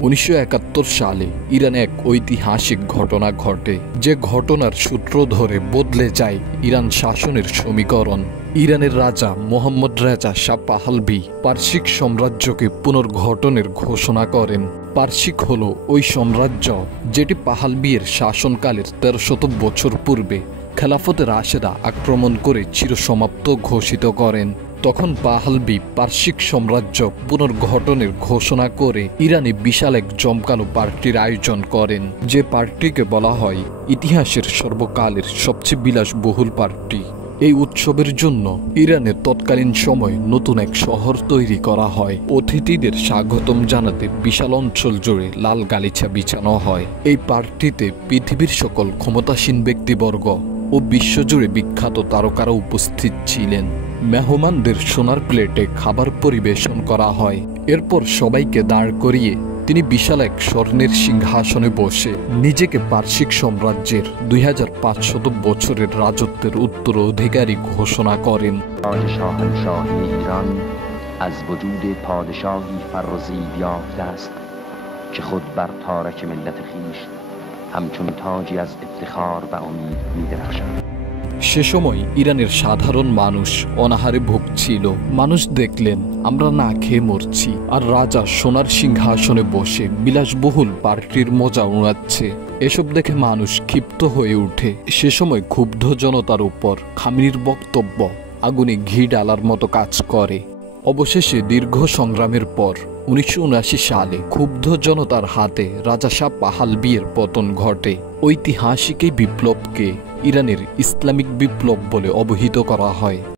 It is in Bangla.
1971 সালে ইরানে এক ঐতিহাসিক ঘটনা ঘটে, যে ঘটনার সূত্র ধরে বদলে যায় ইরান শাসনের সমীকরণ। ইরানের রাজা মোহাম্মদ রেজা শাহ পাহলভি পারসিক সাম্রাজ্যকে পুনর্গঠনের ঘোষণা করেন। পারসিক হল ওই সাম্রাজ্য যেটি পাহলভির শাসনকালের 1300 বছর পূর্বে খেলাফতে রাশেদা আক্রমণ করে চিরসমাপ্ত ঘোষিত করেন। তখন পাহলভি পারসিক সাম্রাজ্য পুনর্গঠনের ঘোষণা করে ইরানে বিশাল এক জমকালো পার্টির আয়োজন করেন, যে পার্টিকে বলা হয় ইতিহাসের সর্বকালের সবচেয়ে বিলাসবহুল পার্টি। এই উৎসবের জন্য ইরানের তৎকালীন সময়ে নতুন এক শহর তৈরি করা হয়। অতিথিদের স্বাগতম জানাতে বিশাল অঞ্চল জুড়ে লাল গালিচা বিছানো হয়। এই পার্টিতে পৃথিবীর সকল ক্ষমতাসীন ব্যক্তিবর্গ ও বিশ্বজুড়ে বিখ্যাত তারকারা উপস্থিত ছিলেন। মেহমানদের সোনার প্লেটে খাবার পরিবেশন করা হয়। এরপর সবাইকে দাঁড় করিয়ে তিনি বিশাল এক স্বর্ণের সিংহাসনে বসে নিজেকে পারসিক সাম্রাজ্যের 2500 বছরের রাজত্বের উত্তরাধিকারী ঘোষণা করেন। از وجود پادشاهی فرازید یافته است که خود بر تارک ملت خویش همچون تاجی از افتخار و امید می‌درخشد। সে সময় ইরানের সাধারণ মানুষ অনাহারে ভুগছিল। মানুষ দেখলেন আমরা না খেয়ে মরছি, আর রাজা সোনার সিংহাসনে বসে বিলাসবহুল পার্টির মজা উড়াচ্ছে। এসব দেখে মানুষ ক্ষিপ্ত হয়ে ওঠে। সে সময় ক্ষুব্ধ জনতার উপর খামিনির বক্তব্য আগুনে ঘি ডালার মতো কাজ করে। অবশেষে দীর্ঘ সংগ্রামের পর 1979 সালে ক্ষুব্ধ জনতার হাতে রাজা শাহ পাহলভির পতন ঘটে। ঐতিহাসিক এই বিপ্লবকে ইরানের ইসলামিক বিপ্লব বলে অভিহিত করা হয়।